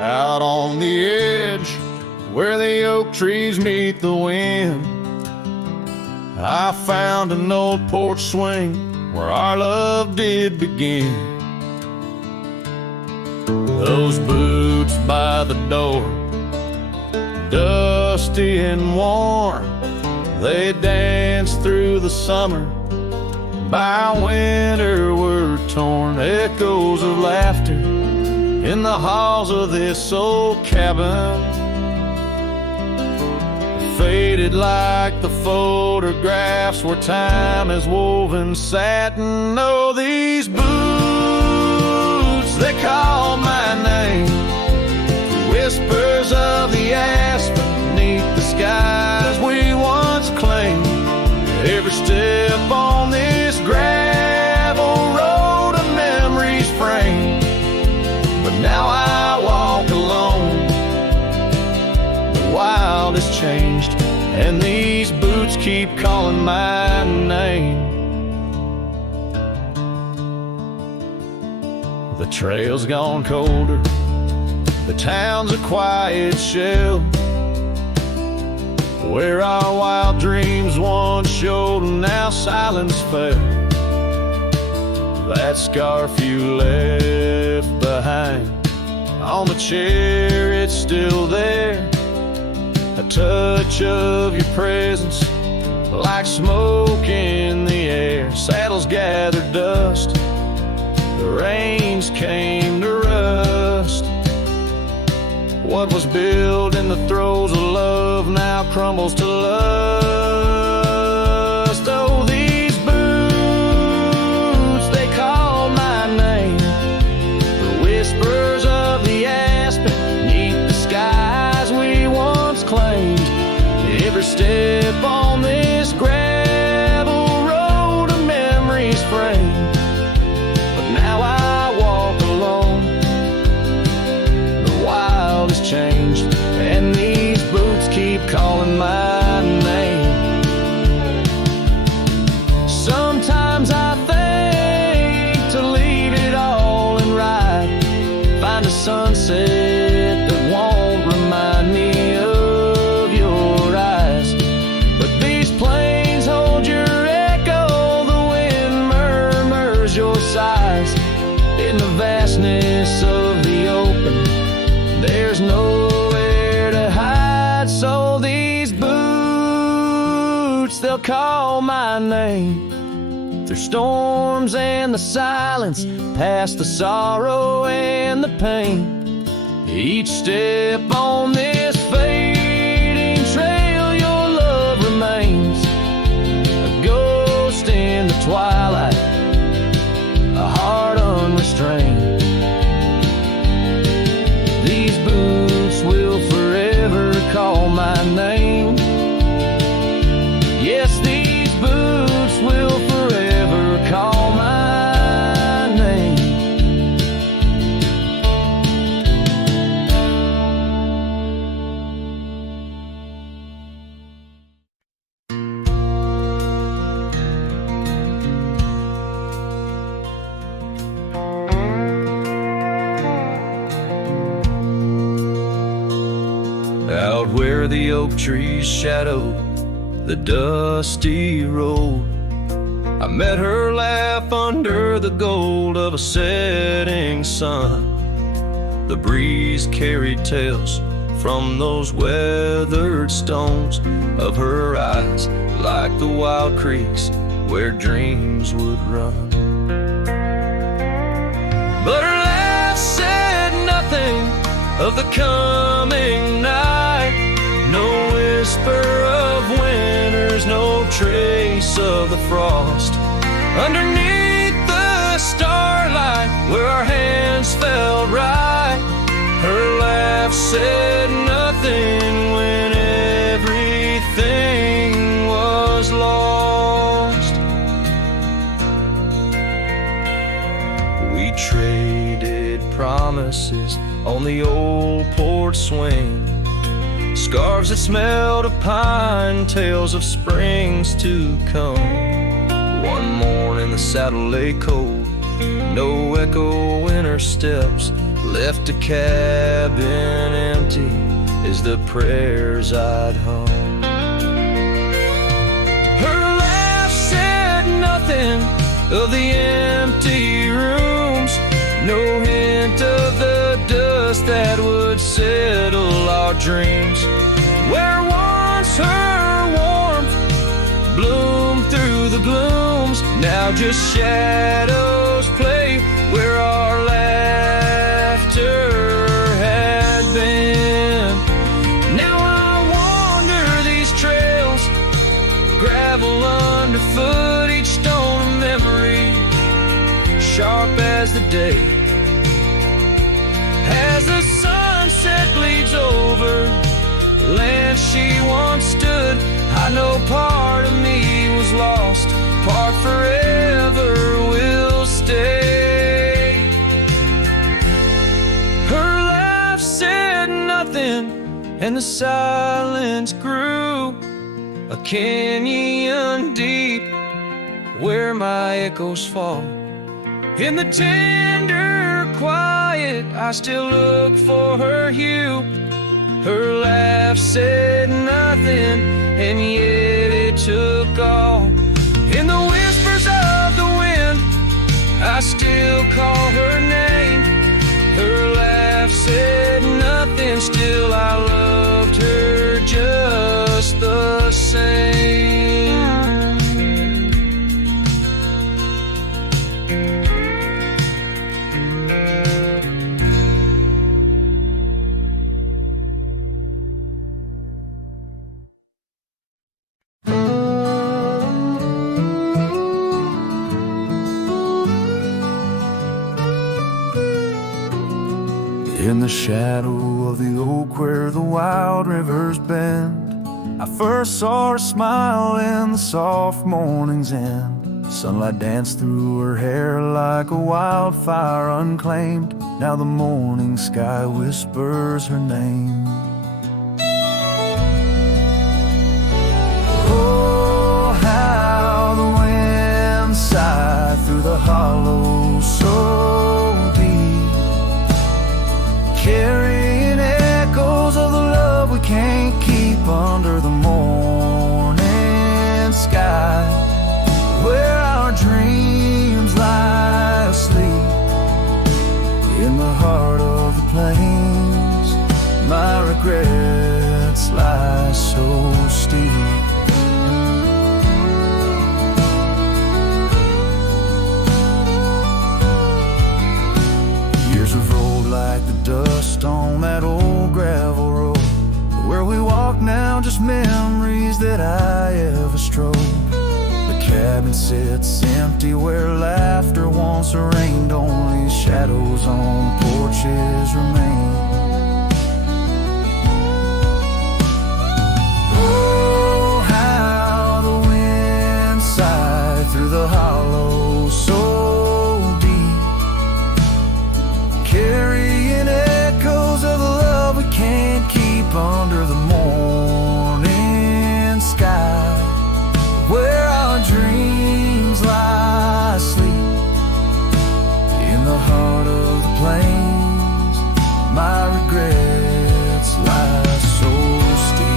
Out on the edge where the oak trees meet the wind, I found an old porch swing where our love did begin. Those boots by the door, dusty and worn, they danced through the summer, by winter were torn. Echoes of laughter in the halls of this old cabin, faded like the photographs where time has woven satin. Oh, these boots, they call my name, whispers of the aspen beneath the skies we once claimed. Every step on this gravel road a memory's framed, but now I walk alone. The wild has changed, and these boots keep calling my name. The trail's gone colder, the town's a quiet shell, where our wild dreams once showed, and now silence fell. That scarf you left behind on the chair, it's still there. A touch of your presence, like smoke in the air. Saddles gathered dust, the rains came to rust. What was built in the throes of love now crumbles to lust. Oh, these boots, they call my name, the whispers of the aspen beneath the skies we once claimed. Every step on this gravel road a memory's framed, but now I walk alone. The wild has changed, and these boots keep calling my name. Sometimes I think to leave it all and ride, find a sunset that won't remind me of your eyes. But these plains hold your echo, the wind murmurs your sighs. In the vastness of the open, there's nowhere to hide. So these boots, they'll call my name through storms and the silence, past the sorrow and the pain. Each step on this fading trail, your love remains a ghost in the twilight, a heart unrestrained. These boots will forever call my name. Yes, these boots will forever call my name. Out where the oak trees shadow the dusty road, I met her laugh under the gold of a setting sun. The breeze carried tales from those weathered stones of her eyes, like the wild creeks where dreams would run. But her laugh said nothing of the coming night, no whisper of winters, no trace of the frost. Underneath the starlight, where our hands felt right, her laugh said nothing when everything was lost. We traded promises on the old porch swing, scarves that smelled of pine, tales of springs to come. One morning the saddle lay cold, no echo in her steps, left a cabin empty as the prayers I'd hung. Her laugh said nothing of the empty rooms, no hint of the dust that would settle our dreams. Where once her warmth bloomed through the glooms, now just shadows play where our laughter had been. Now I wander these trails, gravel underfoot, each stone of memory, sharp as the day. As the sunset bleeds over land she once stood, I know part of me was lost, part forever will stay. Her laugh said nothing, and the silence grew a canyon deep where my echoes fall. In the tender quiet, I still look for her hue. Her laugh said nothing, and yet it took all. In the whispers of the wind, I still call her name. Her laugh said nothing, still I loved her just the same. In the shadow of the oak where the wild rivers bend, I first saw her smile in the soft morning's end. Sunlight danced through her hair like a wildfire unclaimed. Now the morning sky whispers her name. Oh, how the wind sighed through the hollow so deep, carrying echoes of the love we can't keep under the morning sky, where our dreams lie asleep. In the heart of the plains, my regrets lie so steep. Years have rolled like the dust on that old gravel road, where we walk now, just memories that I ever strode. The cabin sits empty where laughter once reigned, only shadows on porches remain. Oh, how the wind sighed through the hollow so deep, carrying echoes of the love we can't keep under the morning sky, where our dreams lie asleep. In the heart of the plains, my regrets lie so steep.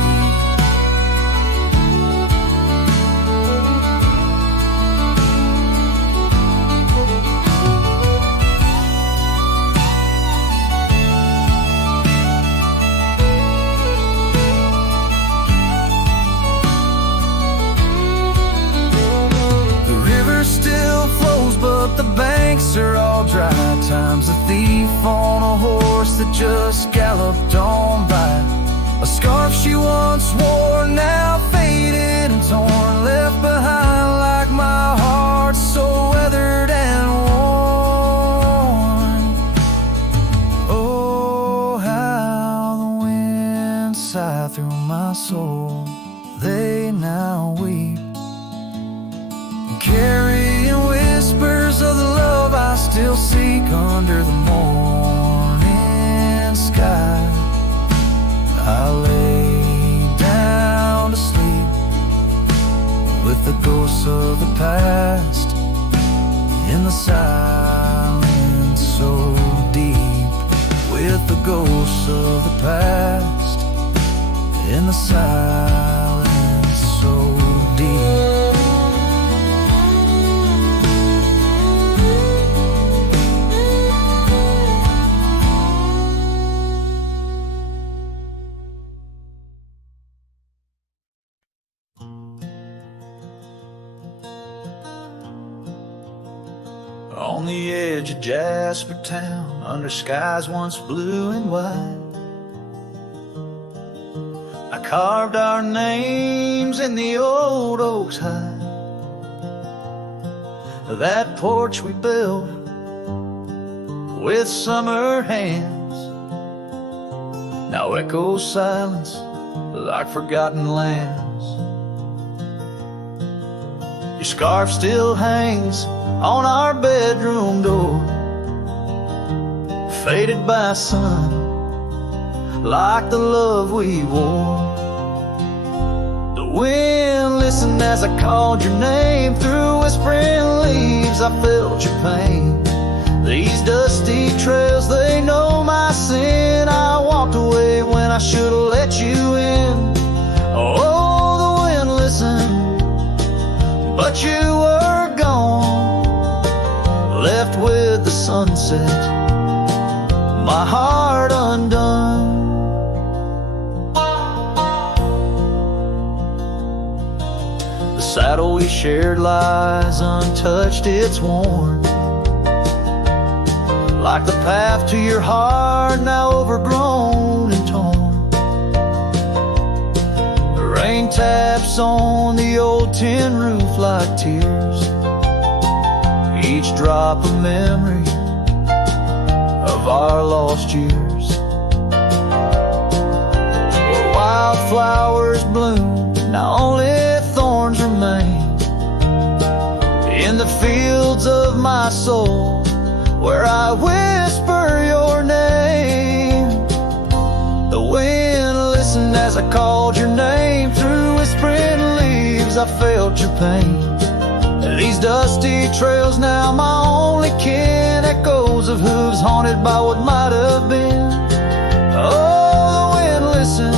Still flows, but the banks are all dry. Time's a thief on a horse that just galloped on by. A scarf she once wore, now faded and torn, left behind like my heart, so weathered and worn. Oh, how the wind sighed through my soul. They now weep, carrying whispers of the love I still seek under the morning sky. I lay down to sleep with the ghosts of the past in the silence so deep. with the ghosts of the past in the silence so deep. On the edge of Jasper Town, under skies once blue and white, I carved our names in the old oak's hide. That porch we built with summer hands now echoes silence like forgotten lands. Your scarf still hangs on our bedroom door, faded by sun, like the love we wore. The wind listened as I called your name through whispering leaves. I felt your pain. These dusty trails, they know my sin. I walked away when I should have let you in. Oh, the wind listened, but you were gone, left with the sunset, my heart undone. The saddle we shared lies untouched, it's worn, like the path to your heart, now overgrown and torn. The rain taps on the old tin roof like tears, each drop a memory of our lost years. Where wildflowers bloom, now only thorns remain. In the fields of my soul, where I whisper your name. The wind listened as I called your name through whispering leaves. I felt your pain. These dusty trails now my only kin, echoes of hooves haunted by what might have been. Oh, the wind listened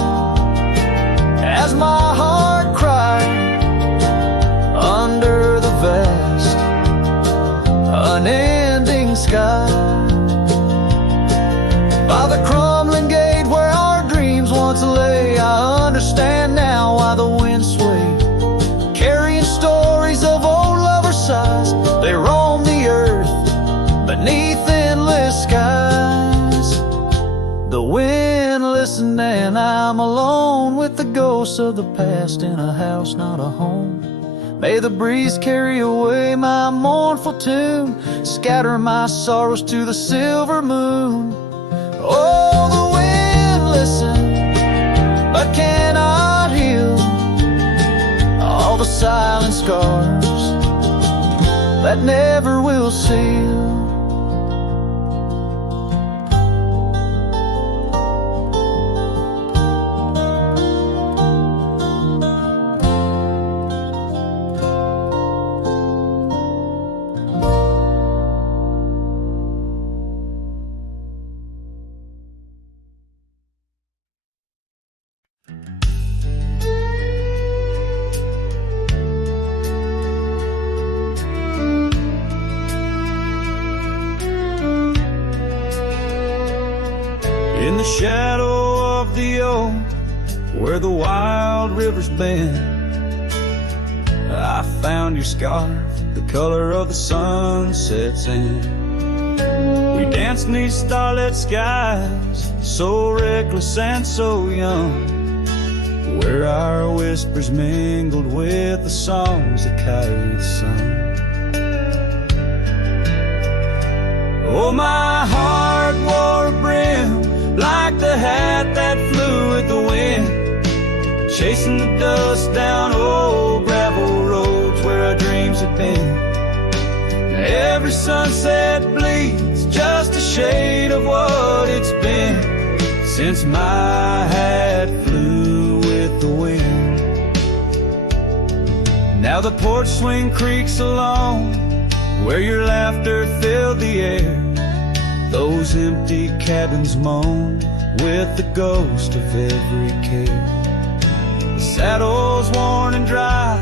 as my heart cried under the vast, unending sky. By the crumbling gate where our dreams once lay, I understand now why the wind swayed, carrying stories of old sighs. They roam the earth beneath endless skies. The wind listened and I'm alone with the ghosts of the past in a house, not a home. May the breeze carry away my mournful tune, scatter my sorrows to the silver moon. Oh, the wind listened, but cannot heal all the silent scars that never will seal. In the shadow of the oak, where the wild rivers bend, I found your scarf, the color of the sunset's end. We danced 'neath starlit skies, so reckless and so young, where our whispers mingled with the songs that kites sung. Oh, my heart wore a brim like the hat that flew with the wind, chasing the dust down old gravel roads where our dreams had been. Every sunset bleeds just a shade of what it's been since my hat flew with the wind. Now the porch swing creaks along where your laughter filled the air. Those empty cabins moan with the ghost of every care. The saddle's worn and dry,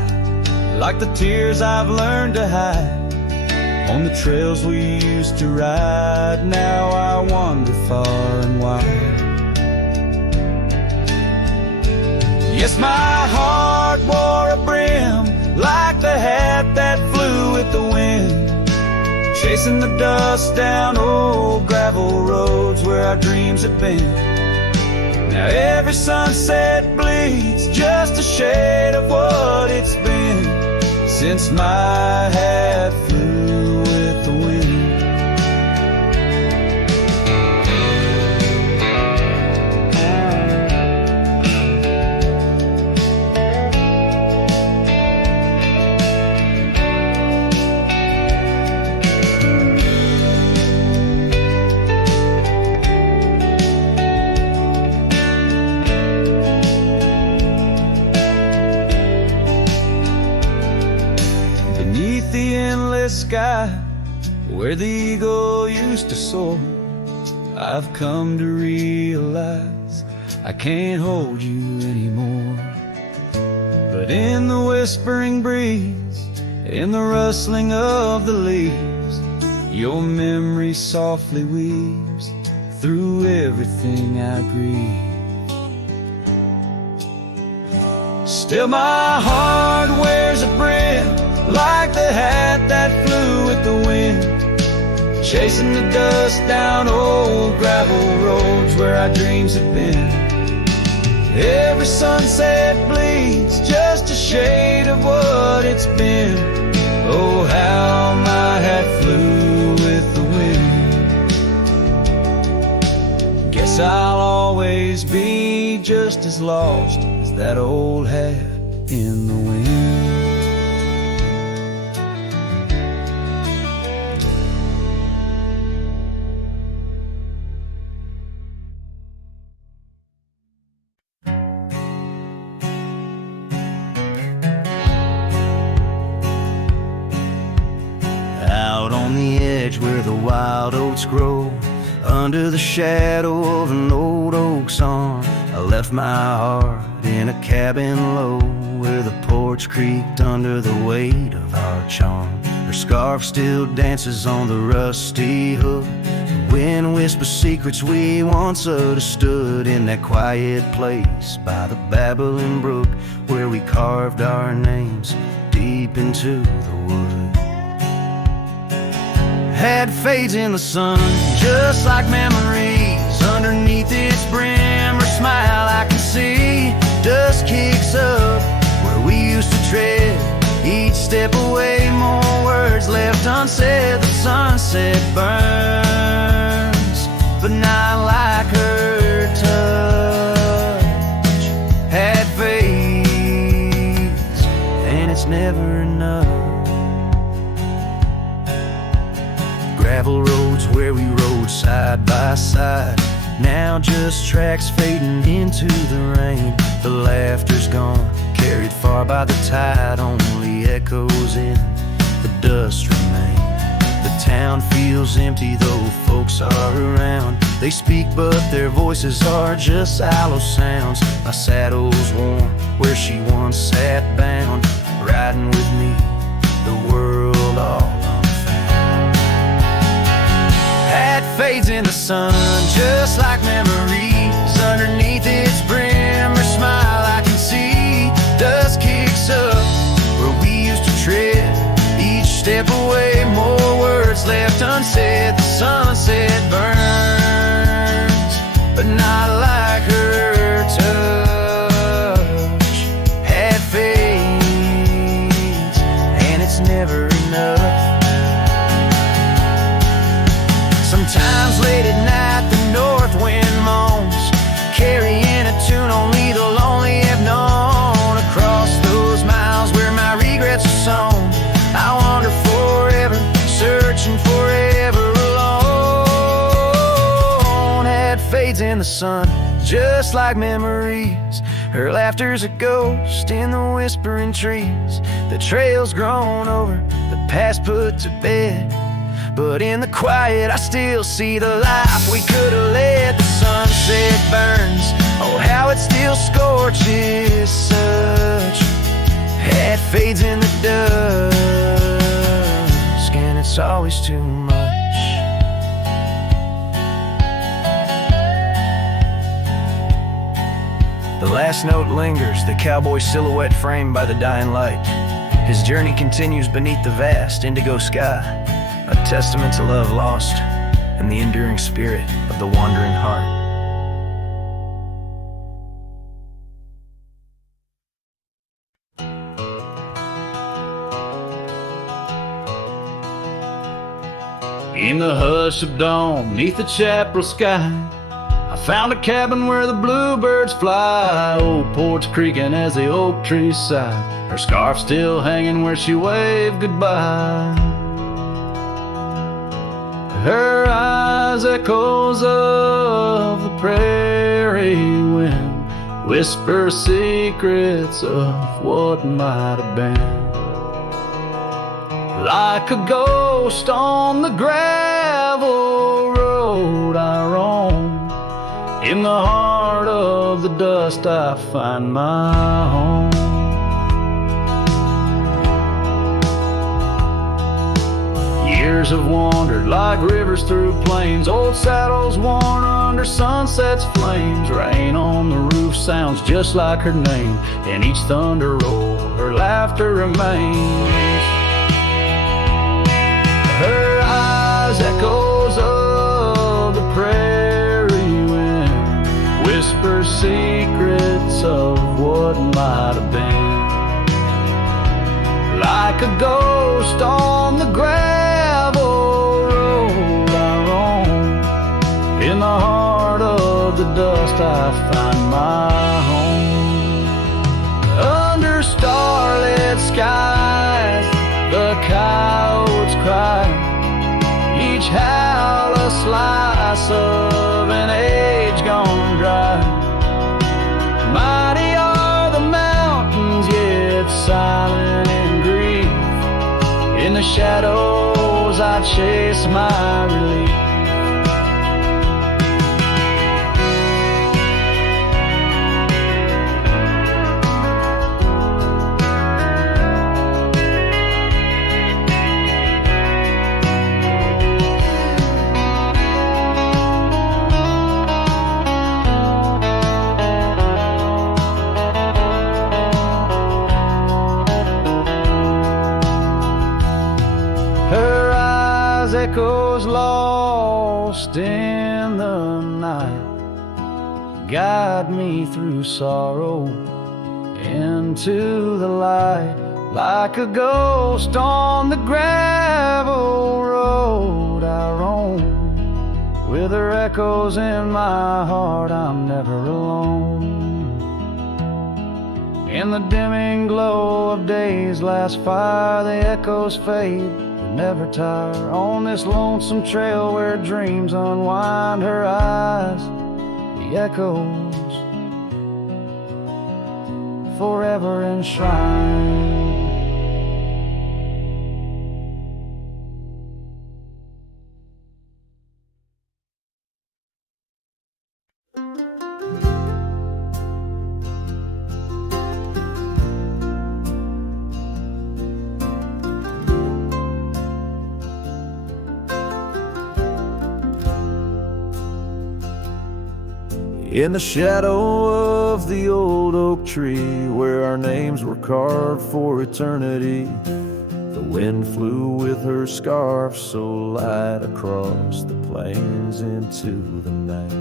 like the tears I've learned to hide. On the trails we used to ride, now I wander far and wide. Yes, my heart wore a brim, like the hat that flew with the wind, chasing the dust down old gravel roads where our dreams have been. Now every sunset bleeds just a shade of what it's been since my hat flew with the wind. Sky where the eagle used to soar, I've come to realize I can't hold you anymore. But in the whispering breeze, in the rustling of the leaves, your memory softly weaves through everything I grieve. Still my heart wears a brim, like the hat that flew with the wind, chasing the dust down old gravel roads where our dreams have been. Every sunset bleeds just a shade of what it's been. Oh, how my hat flew with the wind. Guess I'll always be just as lost as that old hat in the wind. Where the wild oats grow, under the shadow of an old oak's arm, I left my heart in a cabin low, where the porch creaked under the weight of our charm. Her scarf still dances on the rusty hook. The wind whispers secrets we once understood, in that quiet place by the babbling brook, where we carved our names deep into the wood. Hat fades in the sun, just like memories. Underneath its brim, her smile I can see. Dust kicks up where we used to tread. Each step away, more words left unsaid. The sunset burns, but not like her touch. Hat fades, and it's never enough. Gravel roads where we rode side by side, now just tracks fading into the rain. The laughter's gone, carried far by the tide, only echoes in the dust remain. The town feels empty though folks are around. They speak but their voices are just hollow sounds. My saddle's warm where she once sat bound, riding with me the world all fades in the sun, just like memories. Underneath its brim, her smile I can see. Dust kicks up where we used to tread. Each step away, more words left unsaid. The sunset burns, but not like her touch. Hat fades, and it's never enough. Sometimes late at night the north wind moans, carrying a tune only the lonely have known. Across those miles where my regrets are sown, I wander forever, searching forever alone. Hat fades in the sun, just like memories. Her laughter's a ghost in the whispering trees. The trail's grown over, the past put to bed, But in the quiet I still see the life we could have let. The sunset burns, oh how it still scorches such. It fades in the dusk, and it's always too much. The last note lingers, the cowboy silhouette framed by the dying light. His journey continues beneath the vast indigo sky, a testament to love lost and the enduring spirit of the wandering heart. In the hush of dawn, neath the chapel sky, I found a cabin where the bluebirds fly. Old porch creaking as the oak trees sigh, her scarf still hanging where she waved goodbye. Her eyes echoes of the prairie wind, whisper secrets of what might have been. Like a ghost on the gravel road I roam, in the heart of the dust I find my home. Years have wandered like rivers through plains, old saddles worn under sunset's flames. Rain on the roof sounds just like her name, in each thunder roll her laughter remains. Her eyes echoes of the prairie wind, whisper secrets of what might have been. Like a ghost on the gravel road I roam, in the heart of the dust I find my home. Under starlit skies the coyotes cry, each howl a slice of an age gone dry. Mighty are the mountains, yet silent in grief. In the shadows I chase my relief. Echoes lost in the night, guide me through sorrow into the light. Like a ghost on the gravel road I roam, with her echoes in my heart I'm never alone. In the dimming glow of day's last fire the echoes fade, never tire. On this lonesome trail where dreams unwind, her eyes, the echoes forever enshrined. In the shadow of the old oak tree, where our names were carved for eternity, the wind flew with her scarf so light across the plains into the night.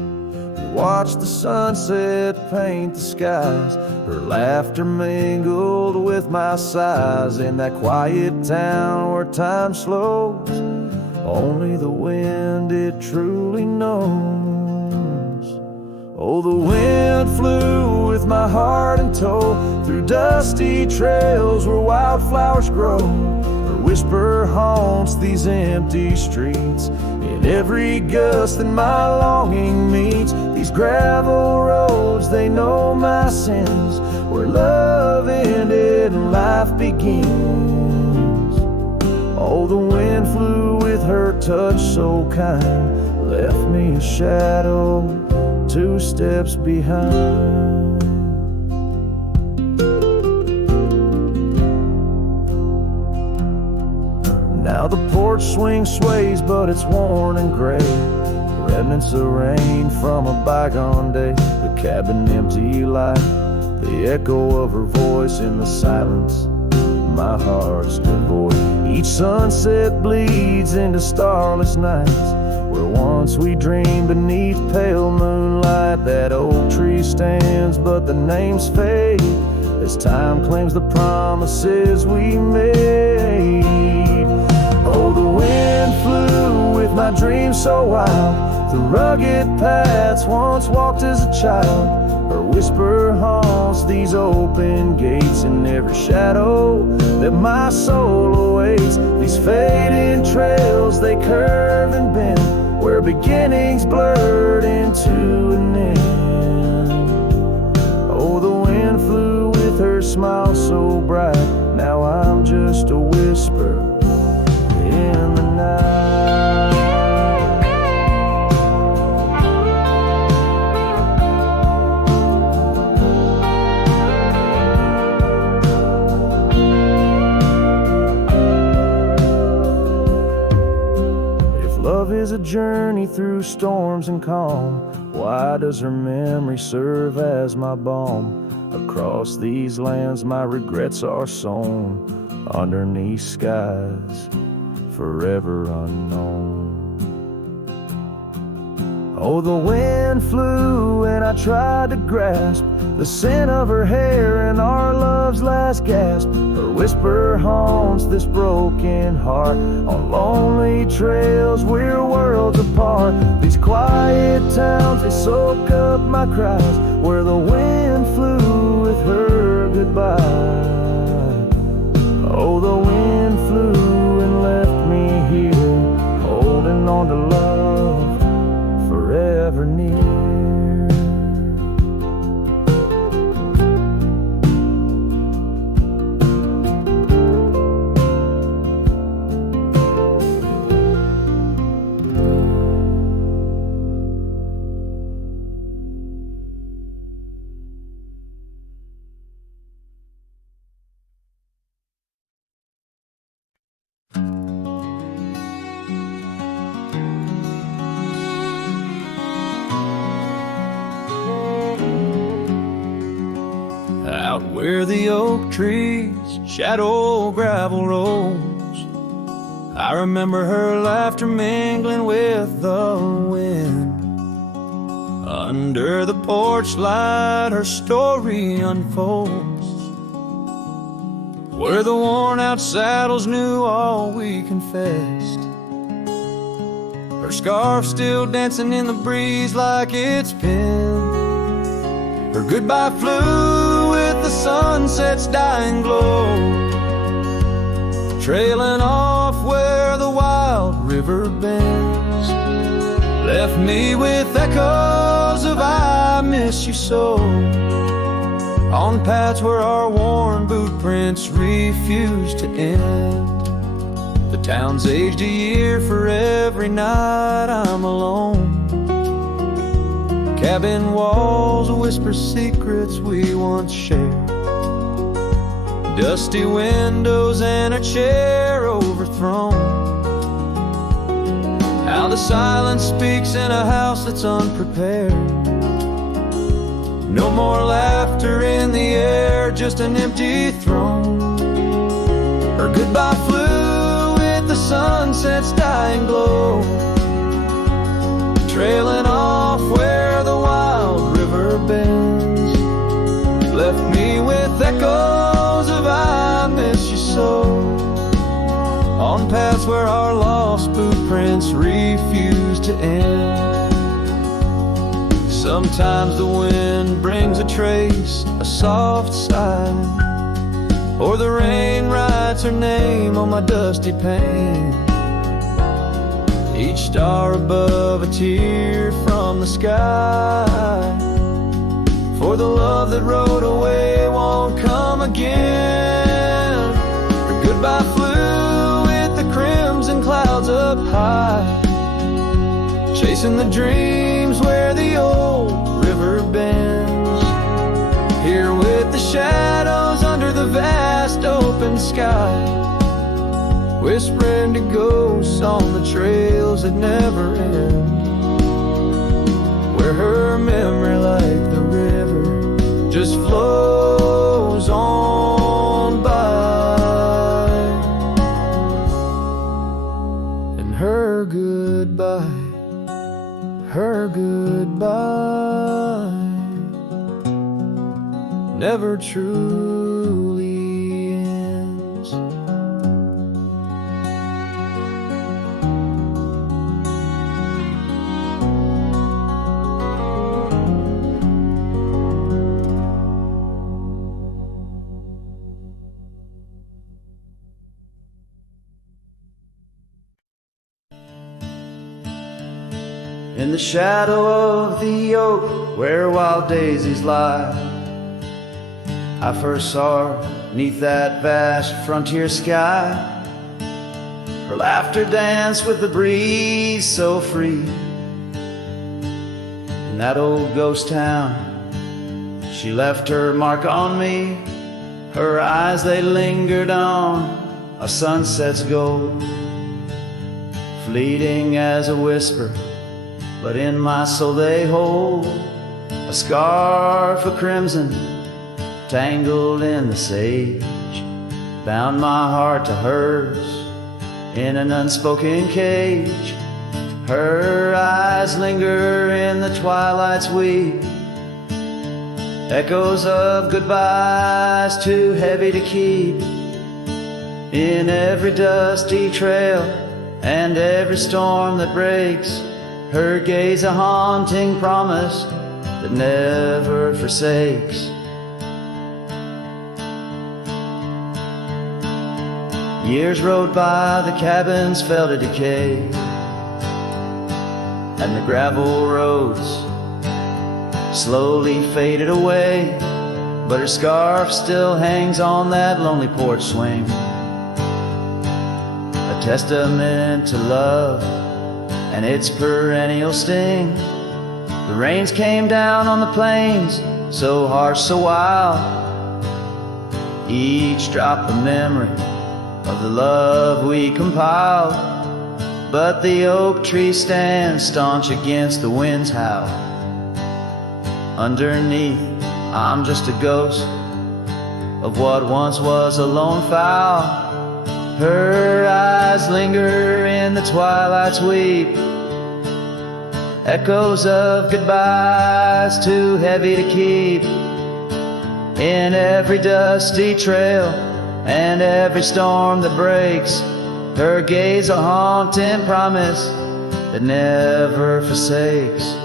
We watched the sunset paint the skies, her laughter mingled with my sighs. In that quiet town where time slows, only the wind it truly knows. Oh, the wind flew with my heart in tow, through dusty trails where wildflowers grow. Her whisper haunts these empty streets, in every gust that my longing meets. These gravel roads, they know my sins, where love ended and life begins. Oh, the wind flew with her touch so kind left me a shadow 2 steps behind. Now the porch swing sways, but it's worn and gray, remnants of rain from a bygone day. The cabin empty like the echo of her voice in the silence. My heart's devoid. Each sunset bleeds into starless nights, where once we dreamed beneath pale moonlight. That oak tree stands, but the names fade as time claims the promises we made. Oh, the wind flew with my dreams so wild, through rugged paths once walked as a child. Her whisper haunts these open gates, in every shadow that my soul awaits. These fading trails, they curve and bend, where beginnings blurred into an end. Oh, the wind flew with her smile so bright, now I'm just a whisper in the night. Love is a journey through storms and calm, why does her memory serve as my balm? Across these lands my regrets are sown, underneath skies forever unknown. Oh, the wind flew and I tried to grasp the scent of her hair and our love's last gasp. Her whisper haunts this broken heart, on lonely trails we're worlds apart. These quiet towns, they soak up my cries, where the wind flew with her goodbye. Oh, the wind flew and left me here, holding on to love forever near. Out where the oak trees shadow gravel roads, I remember her laughter mingling with the wind. Under the porch light her story unfolds, where the worn out saddles knew all we confessed. Her scarf still dancing in the breeze like it's been. Her goodbye flew with the sunset's dying glow, trailing off where the wild river bends. Left me with echoes of I miss you so, on paths where our worn boot prints refuse to end. The town's aged a year for every night I'm alone. Cabin walls whisper secrets we once shared, dusty windows and a chair overthrown. How the silence speaks in a house that's unprepared. No more laughter in the air, just an empty throne. Her goodbye flew with the sunset's dying glow, trailing off where the wild river bends. Left me with echoes of I miss you so, on paths where our lost boot prints refuse to end. Sometimes the wind brings a trace, a soft sigh, or the rain writes her name on my dusty pane. Each star above a tear from the sky, for the love that rode away won't come again. Her goodbye flew with the crimson clouds up high, chasing the dreams where the old river bends. Here with the shadows under the vast open sky, whispering to ghosts on the trails that never end. Where her memory, like the river, just flows on by. And her goodbye, never truly ends. In the shadow of the oak where wild daisies lie, I first saw her 'neath that vast frontier sky. Her laughter danced with the breeze so free. In that old ghost town, she left her mark on me. Her eyes, they lingered on a sunset's gold, fleeting as a whisper, but in my soul they hold a scarf of crimson tangled in the sage, bound my heart to hers in an unspoken cage. Her eyes linger in the twilight's weep, echoes of goodbyes too heavy to keep. In every dusty trail and every storm that breaks, her gaze a haunting promise that never forsakes. Years rode by, the cabins fell to decay, and the gravel roads slowly faded away. But her scarf still hangs on that lonely porch swing, a testament to love and its perennial sting. The rains came down on the plains, so harsh, so wild, each drop a memory of the love we compiled. But the oak tree stands staunch against the wind's howl. Underneath, I'm just a ghost of what once was a lone fowl. Her eyes linger in the twilight's weep, echoes of goodbyes too heavy to keep. In every dusty trail and every storm that breaks, her gaze a haunting promise that never forsakes.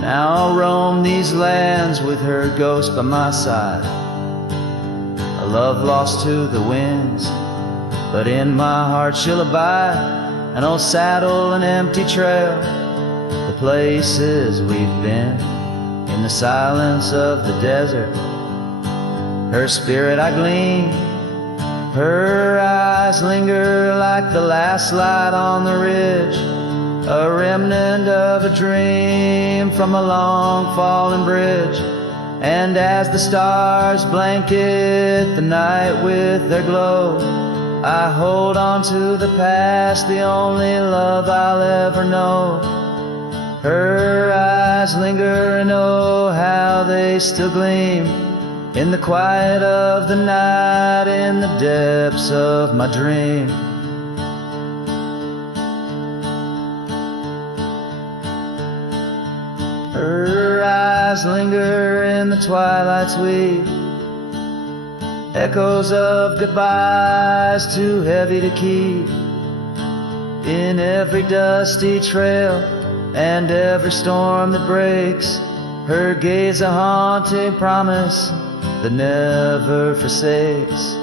Now I'll roam these lands with her ghost by my side, a love lost to the winds, but in my heart she'll abide. An old saddle, an empty trail, the places we've been, in the silence of the desert, her spirit I glean. Her eyes linger like the last light on the ridge, a remnant of a dream from a long fallen bridge. And as the stars blanket the night with their glow, I hold on to the past, the only love I'll ever know. Her eyes linger and oh, how they still gleam in the quiet of the night, in the depths of my dream. Her eyes linger in the twilight's weep, echoes of goodbyes too heavy to keep. In every dusty trail and every storm that breaks, her gaze a haunting promise that never forsakes.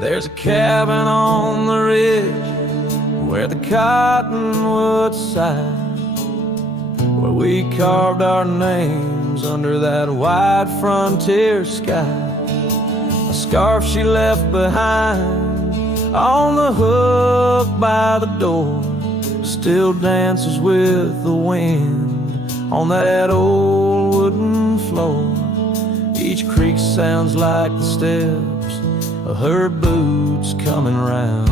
There's a cabin on the ridge where the cottonwoods sigh, where we carved our names under that wide frontier sky. A scarf she left behind on the hook by the door still dances with the wind on that old wooden floor. Each creak sounds like the steps of her boots coming round,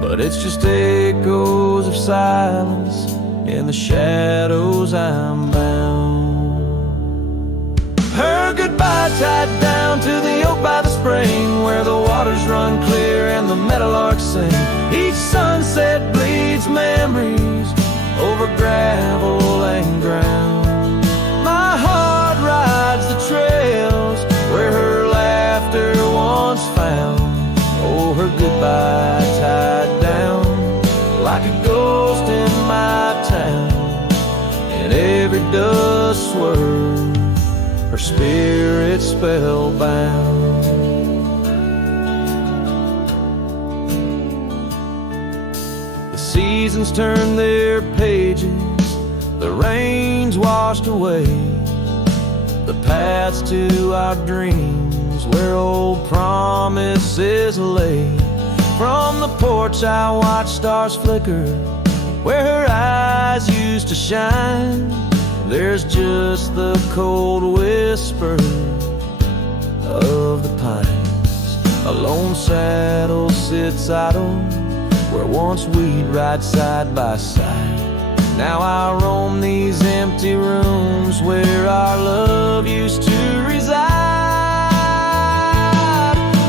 but it's just echoes of silence in the shadows I'm bound. Her goodbye tied down to the oak by the spring, where the waters run clear and the meadowlarks sing. Each sunset bleeds memories over gravel and ground. My heart rides the trails where her laughter once found. Oh, her goodbye tied down like a ghost in my town. In every dust swirl, her spirit spellbound. The seasons turn their pages, the rains washed away the paths to our dreams where old promises lay. From the porch I watch stars flicker where her eyes used to shine. There's just the cold whisper of the pines. A lone saddle sits idle where once we'd ride side by side. Now I roam these empty rooms where our love used to reside.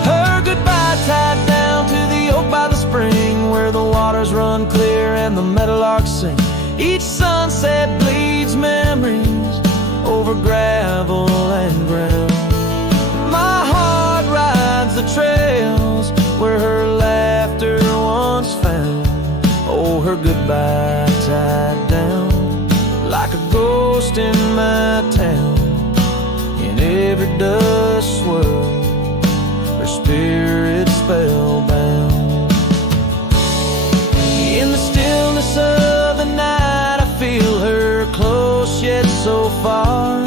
Her goodbye tied down to the oak by the spring, where the waters run clear and the meadowlarks sing. Each sunset bleeds memories over gravel and ground. My heart rides the trails where her laughter once found. Oh, her goodbye tied down like a ghost in my town. In every dust swirl, her spirit spellbound. In the stillness of the night, I feel her close yet so far.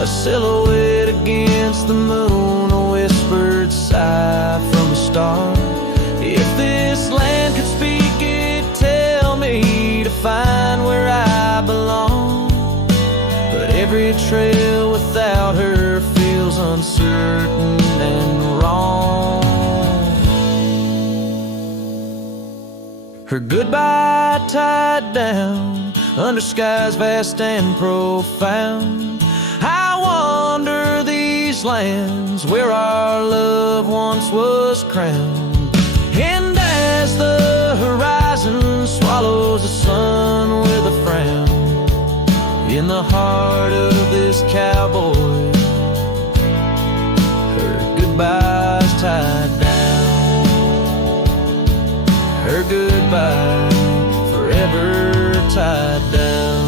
A silhouette against the moon, a whispered sigh from a star. If this land could speak, it'd tell me to find where I belong. But every trail without her feels uncertain and wrong. Her goodbye tied down under skies vast and profound. I wander these lands where our love once was crowned. And as the horizon swallows the sun with a frown, in the heart of this cowboy, her goodbye's tied down. Her goodbye forever tied down.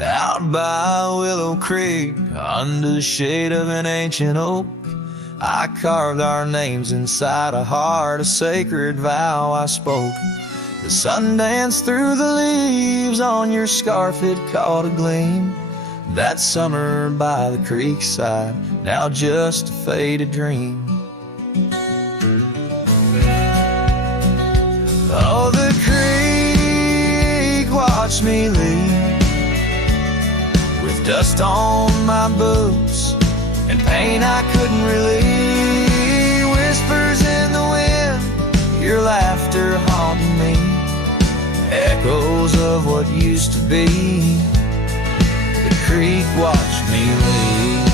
Out by Willow Creek, under the shade of an ancient oak, I carved our names inside a heart, a sacred vow I spoke. The sun danced through the leaves on your scarf, it caught a gleam. That summer by the creek side, now just a faded dream. Oh, the creek watched me leave, with dust on my boots and pain I couldn't relieve. Whispers in the wind, your laughter haunting me, echoes of what used to be. The creek watched me leave.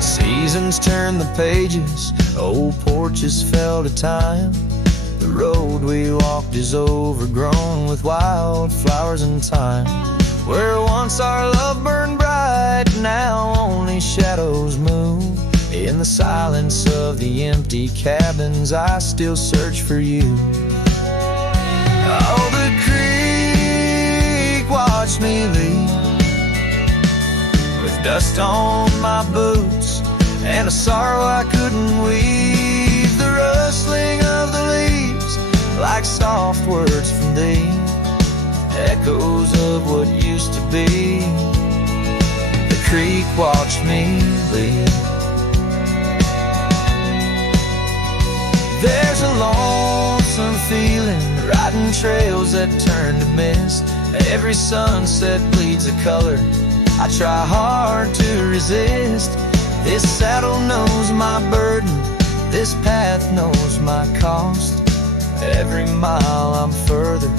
Seasons turn the pages, old porches fell to time. The road we walked is overgrown with wildflowers and thyme. Where once our love burned bright, now only shadows move. In the silence of the empty cabins, I still search for you. Oh, the creek watched me leave, with dust on my boots and a sorrow I couldn't weave. The rustling of the leaves, like soft words from thee, echoes of what used to be. The creek watched me leave. There's a lonesome feeling, riding trails that turn to mist. Every sunset bleeds a color I try hard to resist. This saddle knows my burden, this path knows my cost. Every mile I'm further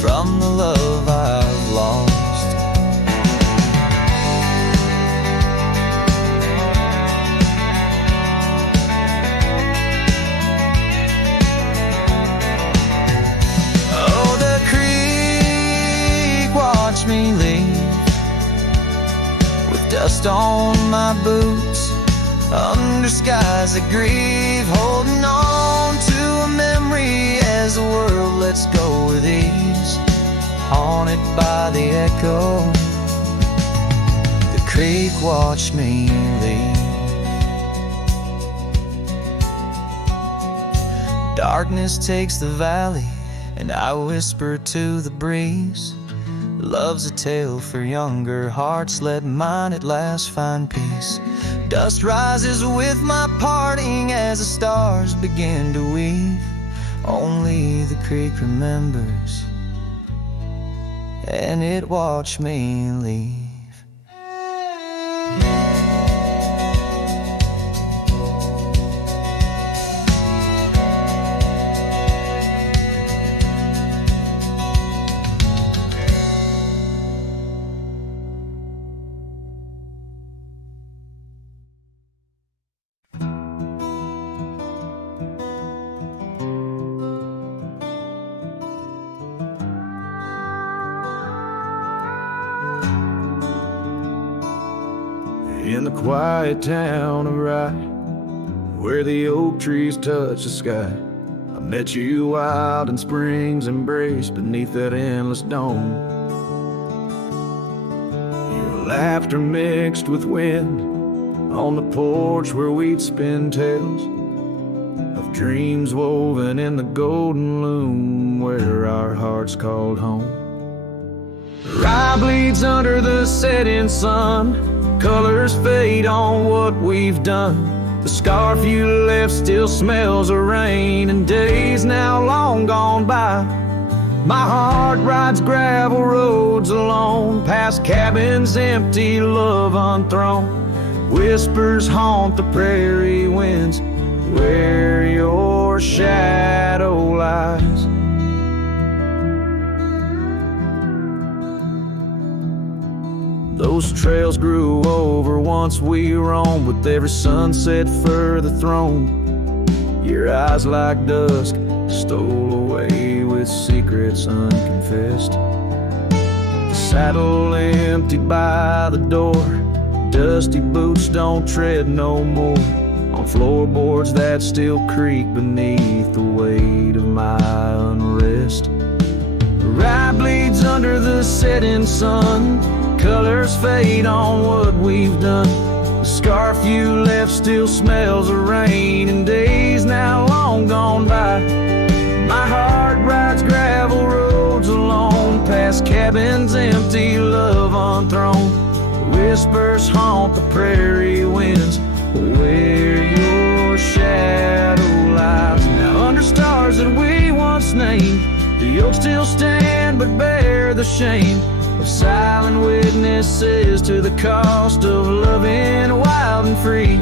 from the love I've lost. Oh, the creek watched me leave, with dust on my boots, under skies that grieve, holding on to a memory as the world lets go with ease, haunted by the echo. The creek watched me leave. Darkness takes the valley, and I whisper to the breeze, love's a tale for younger hearts, let mine at last find peace. Dust rises with my parting as the stars begin to weave. Only the creek remembers, and it watched me leave. In the quiet town of Rye, where the oak trees touch the sky, I met you wild in spring's embrace beneath that endless dome. Your laughter mixed with wind on the porch where we'd spin tales of dreams woven in the golden loom where our hearts called home. Rye bleeds under the setting sun, colors fade on what we've done. The scarf you left still smells of rain and days now long gone by. My heart rides gravel roads alone, past cabins empty, love unthrown. Whispers haunt the prairie winds where your shadow lies. Those trails grew over once we roamed, with every sunset further thrown. Your eyes like dusk stole away with secrets unconfessed. The saddle emptied by the door, dusty boots don't tread no more on floorboards that still creak beneath the weight of my unrest. Rye bleeds under the setting sun, colors fade on what we've done. The scarf you left still smells of rain and days now long gone by. My heart rides gravel roads alone, past cabins empty, love unthrown. Whispers haunt the prairie winds where your shadow lies. Now under stars that we once named, the oaks still stand but bear the shame of silent witnesses to the cost of loving wild and free.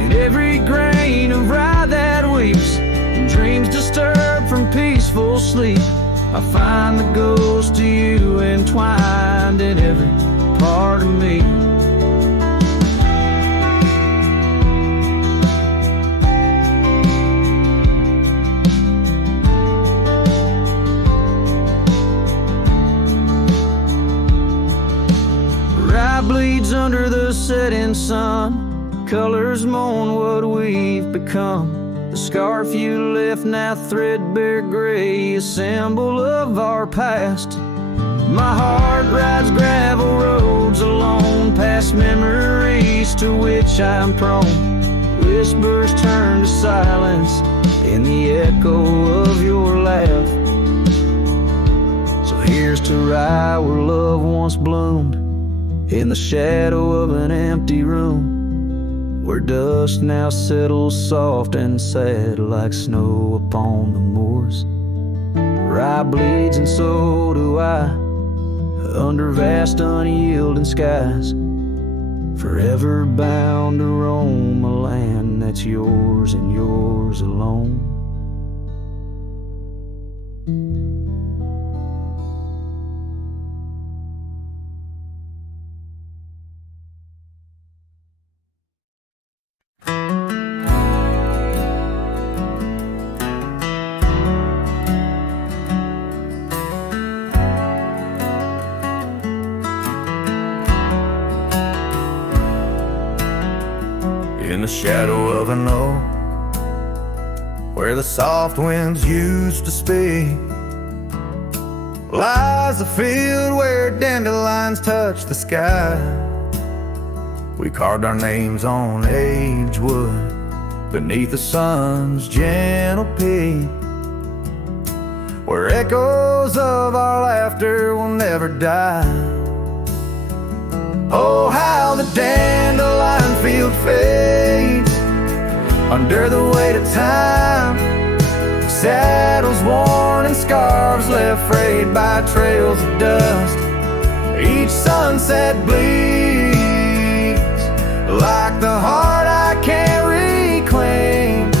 In every grain of rye that weeps, and dreams disturbed from peaceful sleep, I find the ghost of you entwined in every part of me. under the setting sun, colors mourn what we've become. The scarf you left, now threadbare gray, a symbol of our past. My heart rides gravel roads alone, past memories to which I'm prone. Whispers turn to silence in the echo of your laugh. So here's to ride where love once bloomed, in the shadow of an empty room, where dust now settles soft and sad like snow upon the moors. Rye bleeds and so do I, under vast unyielding skies, forever bound to roam a land that's yours and yours alone. In the shadow of an oak, where the soft winds used to speak, lies a field where dandelions touch the sky. We carved our names on aged wood beneath the sun's gentle peak, where echoes of our laughter will never die. Oh, how the dandelion field fades under the weight of time. Saddles worn and scarves left frayed by trails of dust. Each sunset bleeds like the heart I can't reclaim,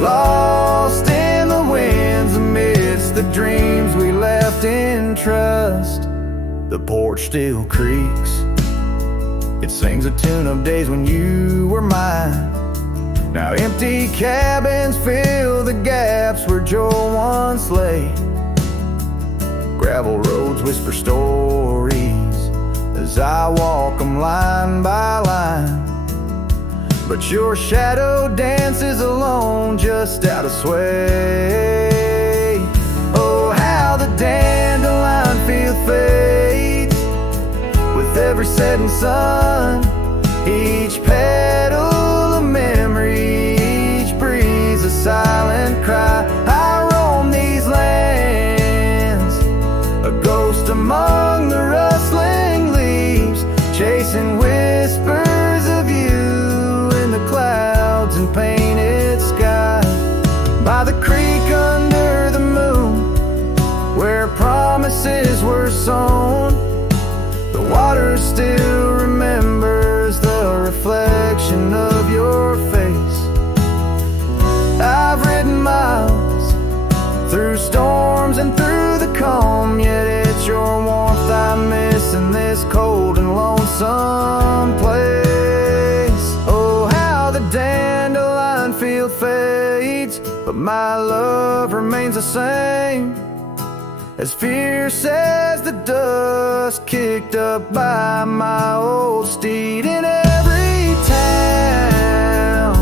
lost in the winds amidst the dreams we left in trust. The porch still creaks, it sings a tune of days when you were mine. Now empty cabins fill the gaps where Joe once lay. Gravel roads whisper stories as I walk them line by line, but your shadow dances alone just out of sway. Oh, how the dandelion field fades with every setting sun. Each petal a memory, each breeze a silent cry. I roam these lands, a ghost among the rustling leaves, chasing whispers of you in the clouds and painted skies. By the creek under the moon, where promises were sown, the water still remembers the reflection of your face. I've ridden miles through storms and through the calm, yet it's your warmth I miss in this cold and lonesome place. Oh, how the dandelion field fades, but my love remains the same, as fierce as the dust kicked up by my old steed. In every town,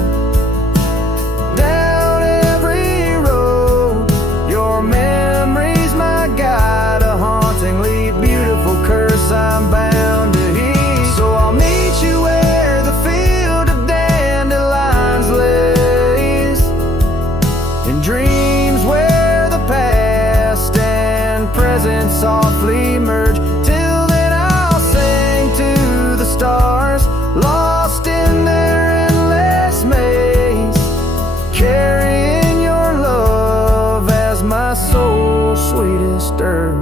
down every road, your memory's my guide, a hauntingly beautiful curse I'm bound to heed. So I'll meet you where the field of dandelions lays, in dreams where the past and present softly merge. Till then I'll sing to the stars, lost in their endless maze, carrying your love as my soul's sweetest dirge.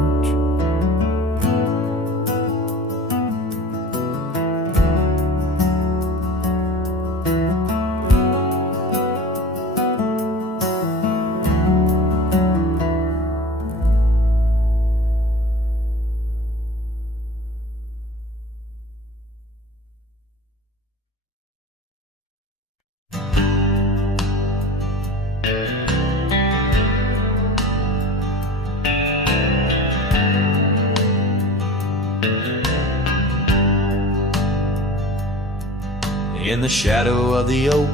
in the shadow of the oak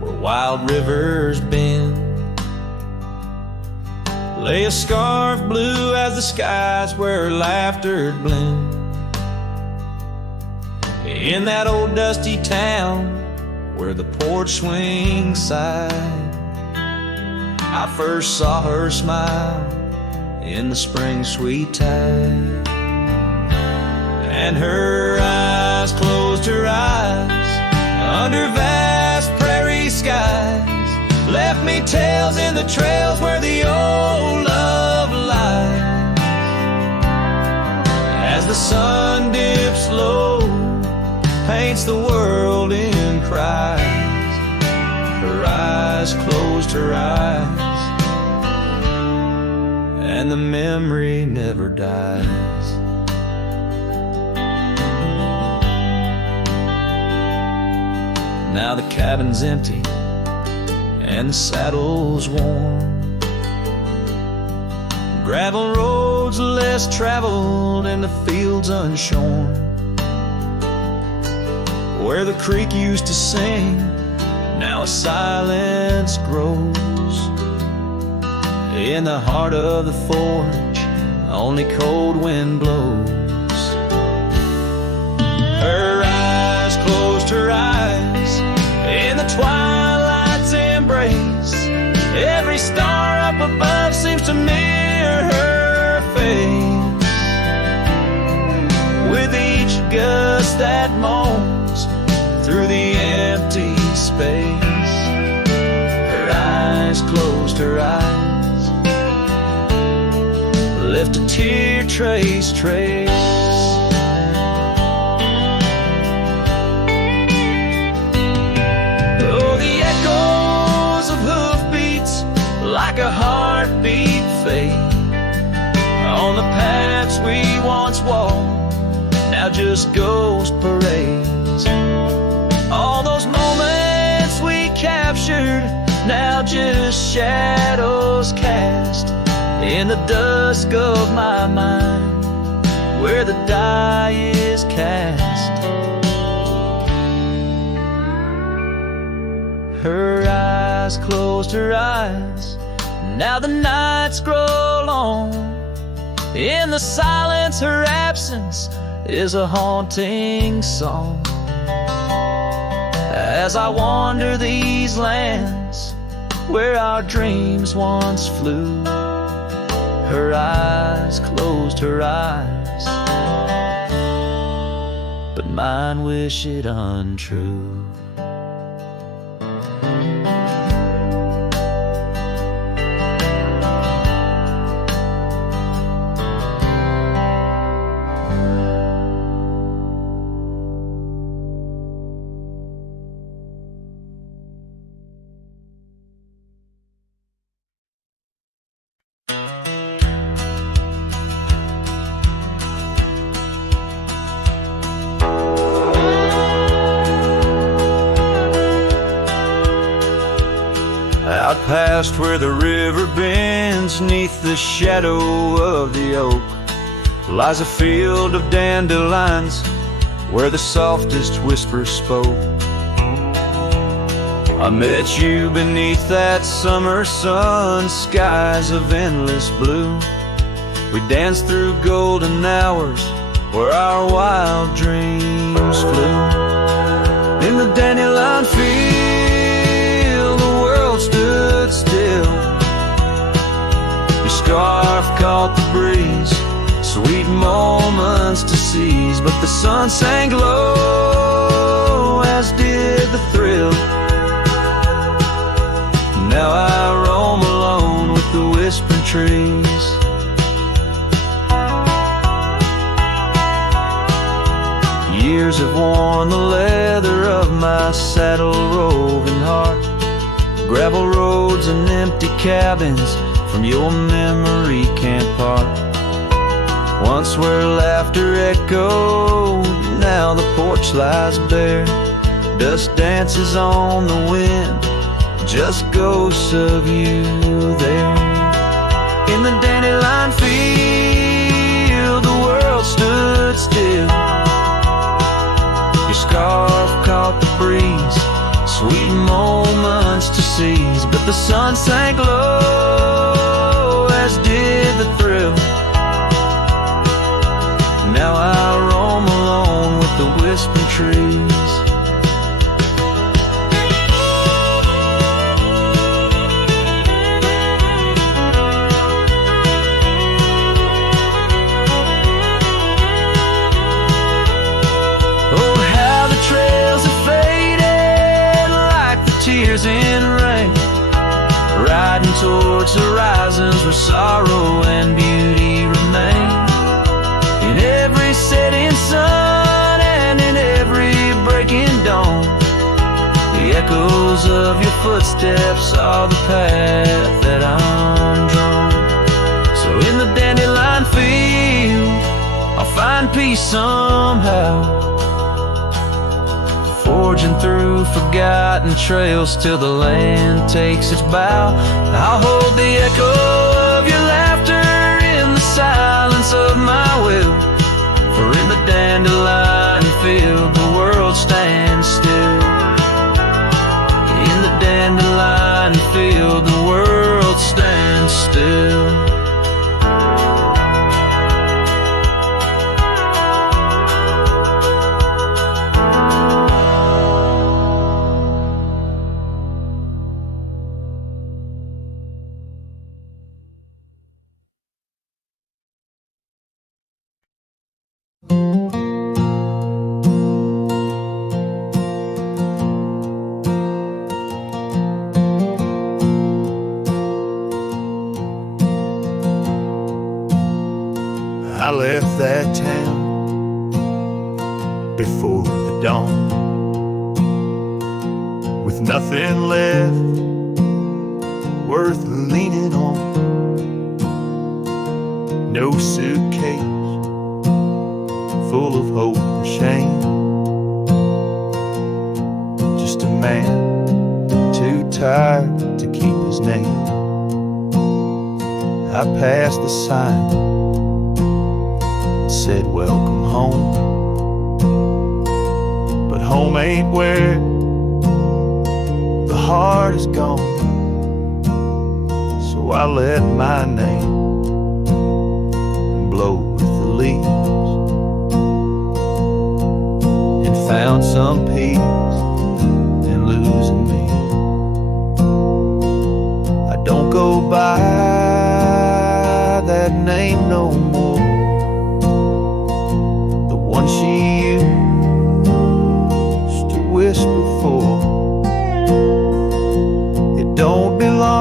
where wild rivers bend. Lay a scarf blue as the skies where laughter blend. In that old dusty town where the porch swings side, I first saw her smile in the spring sweet tide. And her eyes closed her eyes under vast prairie skies, left me tales in the trails where the old love lies. As the sun dips low, paints the world in cries, her eyes closed her eyes, and the memory never dies. Now the cabin's empty and the saddle's worn, gravel roads less traveled and the fields unshorn. Where the creek used to sing, now a silence grows. In the heart of the forge, only cold wind blows. Her eyes closed her eyes in the twilight's embrace. Every star up above seems to mirror her face. With each gust that moans through the empty space, her eyes closed her eyes, left a tear trace. Oh, the echoes of hoofbeats like a heartbeat fade on the paths we once walked, now just ghost parades. All those moments we captured, now just shadows cast in the dusk of my mind, where the die is cast. Her eyes closed her eyes, now the nights grow long. In the silence, her absence is a haunting song. As I wander these lands where our dreams once flew, her eyes closed her eyes, but mine wish it untrue. Out past where the river bends, neath the shadow of the oak, lies a field of dandelions where the softest whisper spoke. I met you beneath that summer sun, skies of endless blue. We danced through golden hours where our wild dreams flew. In the dandelion field, the world stood still. Your scarf caught the breeze, sweet moments to seize, but the sun sank low, as did the thrill. Now I roam alone with the whispering trees. Years have worn the leather of my saddle roving heart. Gravel roads and empty cabins from your memory can't part. Once where laughter echoed, now the porch lies bare. Dust dances on the wind, just ghosts of you there. In the dandelion field, the world stood still. Your scarf caught the breeze, sun sank low, as did the thrill. Now I roam alone with the whispering trees. Tears in rain, riding towards horizons where sorrow and beauty remain. In every setting sun and in every breaking dawn, the echoes of your footsteps are the path that I'm drawn. So in the dandelion field, I'll find peace somehow, forging through forgotten trails till the land takes its bow. I'll hold the echo of your laughter in the silence of my will, for in the dandelion field the world stands still. In the dandelion field the world stands still. I left that town before the dawn, with nothing left worth leaning on. No suitcase full of hope and shame, just a man too tired to keep his name. I passed the sign, said welcome home, but home ain't where the heart is gone. So I let my name blow with the leaves and found some peace in losing me. I don't go by that name no more, she used to whisper for. It don't belong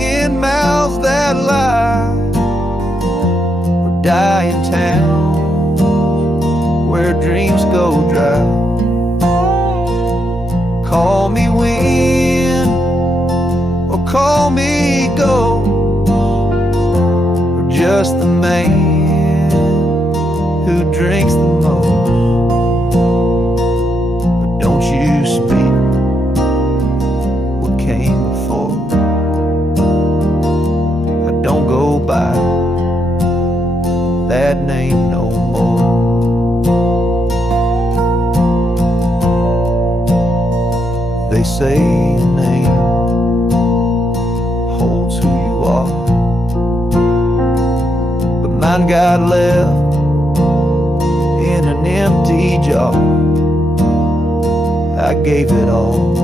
in mouths that lie, or die in towns where dreams go dry. Call me wind or call me ghost, or just the man who drinks the most. But don't you speak what came before. I don't go by that name no more. They say your name holds who you are, but mine got left in an empty jar. I gave it all,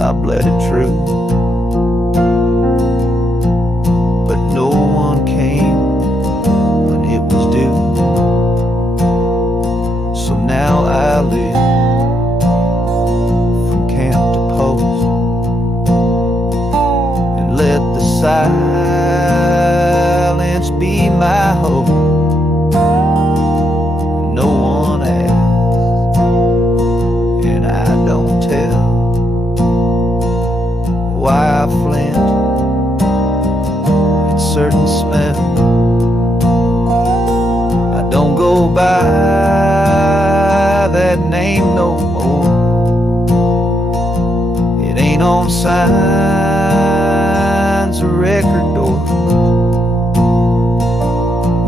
I bled it true, but no one came when it was due. So now I live from camp to post, and let the silence be my hope. Why I flinch at certain smell. I don't go by that name no more. It ain't on signs or record doors.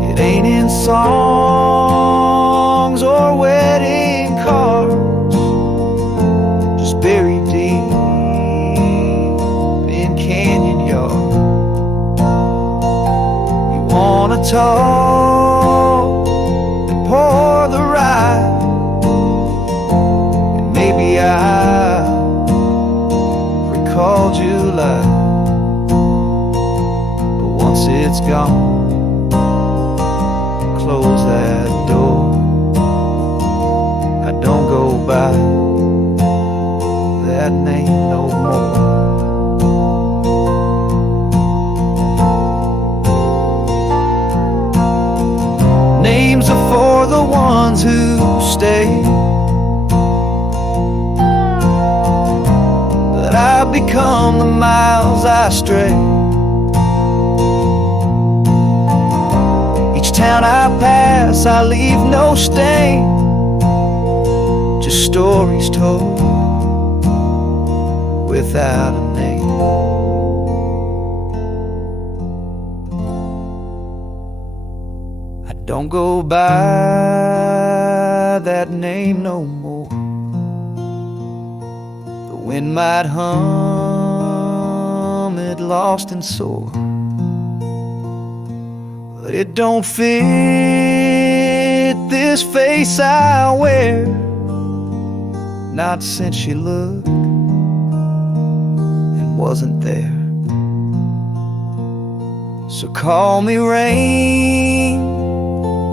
It ain't in songs or wedding cards, just buried deep the talk and pour the ride. And maybe I recall July, but once it's gone, close that door. I don't go by that name no more. Names are for the ones who stay, but I've become the miles I stray. Each town I pass, I leave no stain, just stories told without a name. I don't go by that name no more. The wind might hum it lost and sore, but it don't fit this face I wear, not since she looked and wasn't there. So call me rain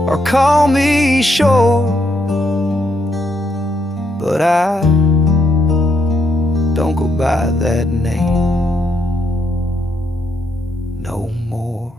or call me shore, but I don't go by that name no more.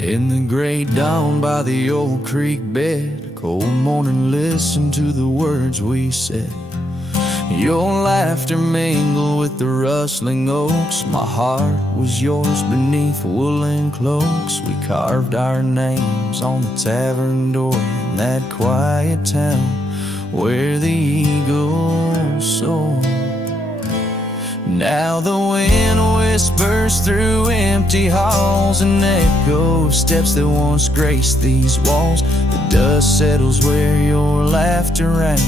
In the gray dawn by the old creek bed, cold morning, listen to the words we said. Your laughter mingled with the rustling oaks. My heart was yours beneath woolen cloaks. We carved our names on the tavern door in that quiet town where the eagle soared. Now the wind whispers through empty halls, and echo steps that once graced these walls. The dust settles where your laughter rang,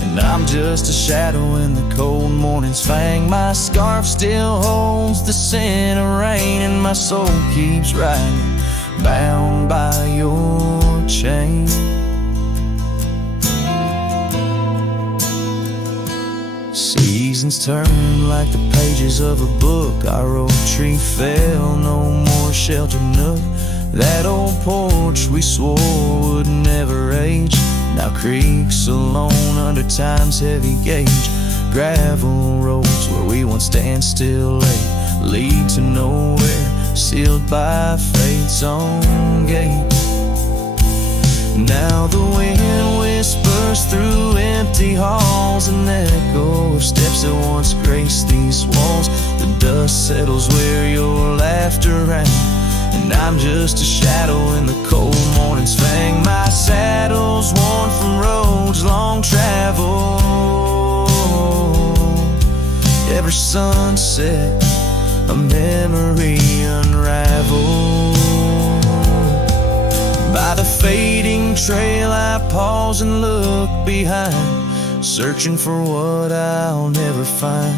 and I'm just a shadow in the cold morning's fang. My scarf still holds the scent of rain, and my soul keeps riding, bound by your chain. Seasons turn like the pages of a book. Our oak tree fell, no more shelter nook. That old porch we swore would never age now creaks alone under time's heavy gauge. Gravel roads where we once stand still lay lead to nowhere, sealed by fate's own gate. Now the wind whispers through empty halls, an echo of steps that once graced these walls. The dust settles where your laughter rang, and I'm just a shadow in the cold morning's fang. My saddle's worn from roads long traveled. Every sunset, a memory unraveled. By the fading trail I pause and look behind, searching for what I'll never find.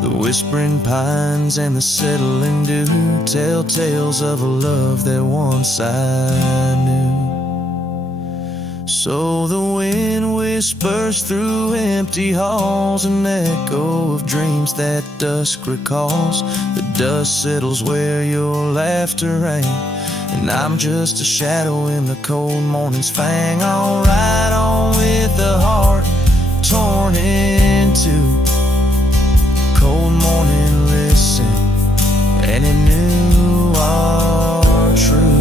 The whispering pines and the settling dew tell tales of a love that once I knew. So the wind whispers through empty halls, an echo of dreams that dusk recalls. The dust settles where your laughter rang, and I'm just a shadow in the cold morning's fang. I'll ride on with a heart torn in two. Cold morning, listen, and it knew our truth.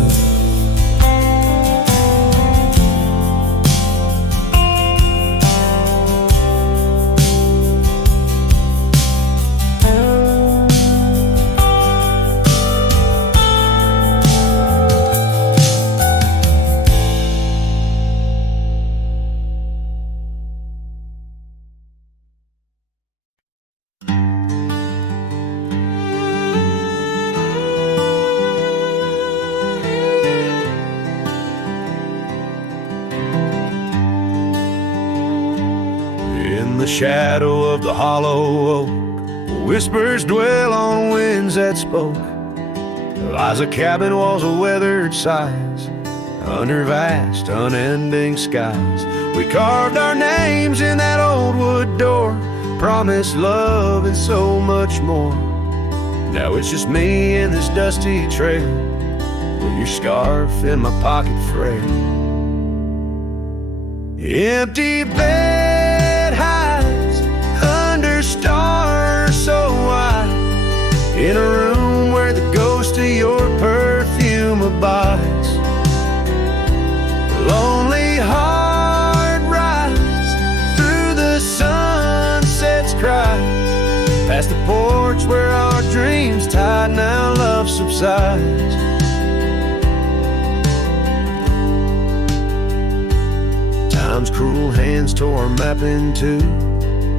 The shadow of the hollow oak, whispers dwell on winds that spoke. There lies a cabin, walls of weathered sighs, under vast, unending skies. We carved our names in that old wood door, promised love and so much more. Now it's just me and this dusty trail, with your scarf in my pocket frail. Empty bed hides under stars so wide, in a room where the ghost of your perfume abides. Lonely heart rides through the sunset's cry, past the porch where our dreams tied, now love subsides. Time's cruel hands tore a map in two,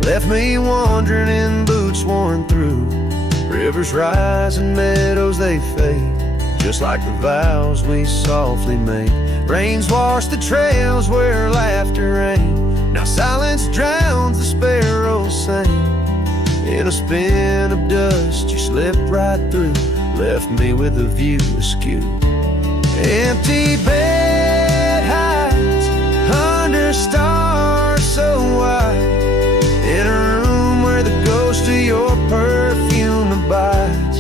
left me wandering in boots worn through. Rivers rise and meadows they fade, just like the vows we softly made. Rains wash the trails where laughter rang, now silence drowns the sparrows sing. In a spin of dust you slipped right through, left me with a view askew. Empty bed hides under stars so wide, in a room where the ghost of your perfume abides.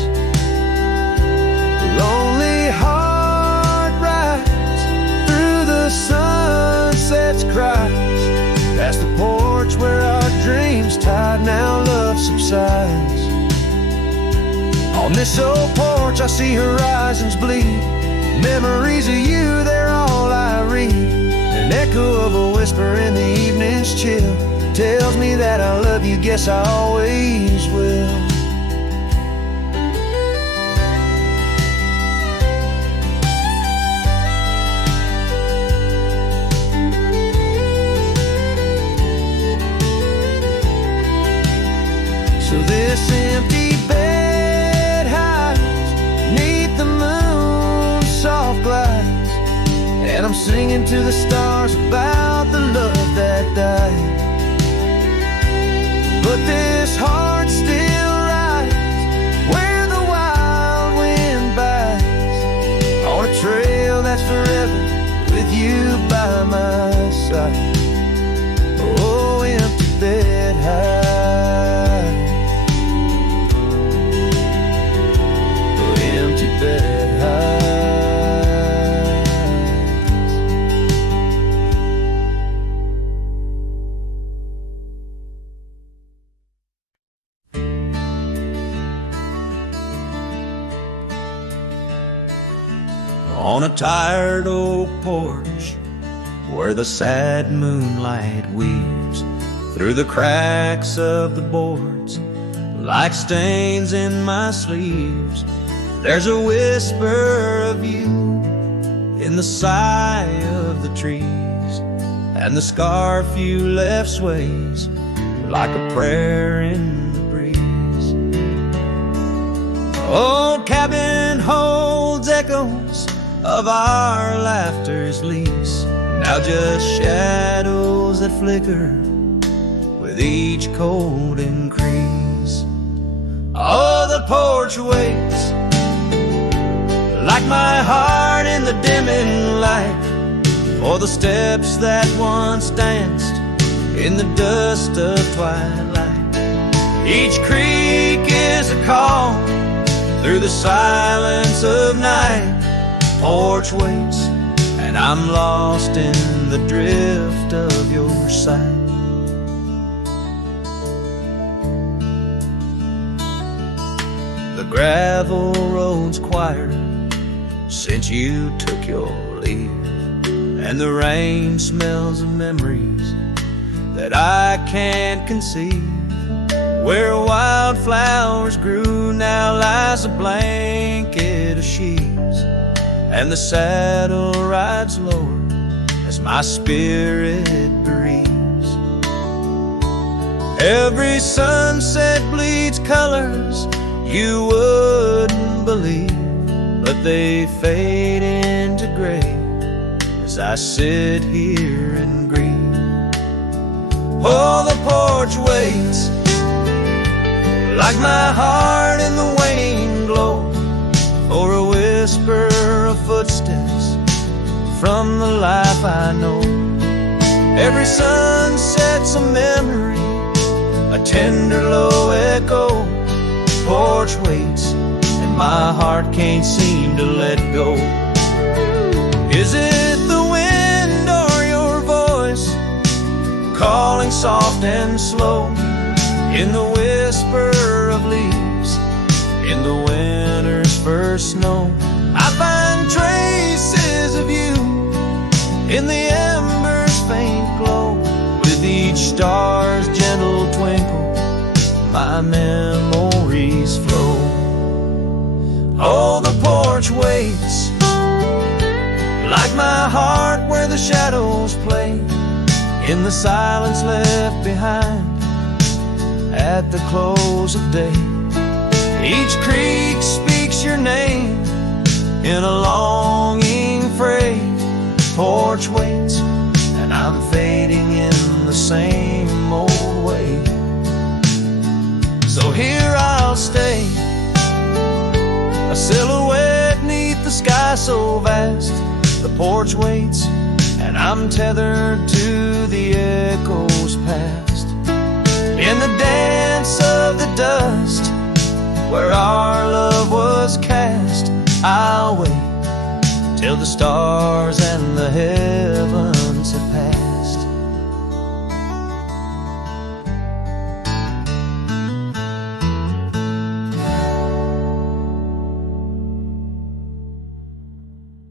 Lonely heart rides through the sunset's cries, past the porch where our dreams tied, now love subsides. On this old porch I see horizons bleed, memories of you, they're all I read. An echo of a whisper in the evening's chill tells me that I love you, guess I always will. So this empty bed hides neath the moon's soft glass, and I'm singing to the stars about the love that died. But this heart still rides where the wild wind bites, on a trail that's forever with you by my side. Oh, empty bed high, oh, empty bed high. On a tired oak porch where the sad moonlight weaves through the cracks of the boards like stains in my sleeves, there's a whisper of you in the sigh of the trees, and the scarf you left sways like a prayer in the breeze. Old cabin holds echoes of our laughter's lease, now just shadows that flicker with each cold increase. Oh, the porch waits like my heart in the dimming light, or the steps that once danced in the dust of twilight. Each creak is a call through the silence of night. Porch waits, and I'm lost in the drift of your sight. The gravel road's quieter since you took your leave, and the rain smells of memories that I can't conceive. Where wildflowers grew now lies a blanket of sheaves, and the saddle rides lower as my spirit bereaves. Every sunset bleeds colors you wouldn't believe, but they fade into gray as I sit here and grieve. Oh, the porch waits like my heart in the waning glow, for a whisper of footsteps from the life I know. Every sunset's a memory, a tender low echo. Porch waits, and my heart can't seem to let go. Is it the wind or your voice calling soft and slow in the whisper of leaves in the winter's first snow? I find traces of you in the embers' faint glow. With each star's gentle twinkle, my memories flow. Oh, the porch waits like my heart where the shadows play in the silence left behind at the close of day. Each creek speaks your name in a longing freight. Porch waits, and I'm fading in the same old way. So here I'll stay, a silhouette neath the sky so vast. The porch waits, and I'm tethered to the echoes past. In the dance of the dust where our love was cast, I'll wait till the stars and the heavens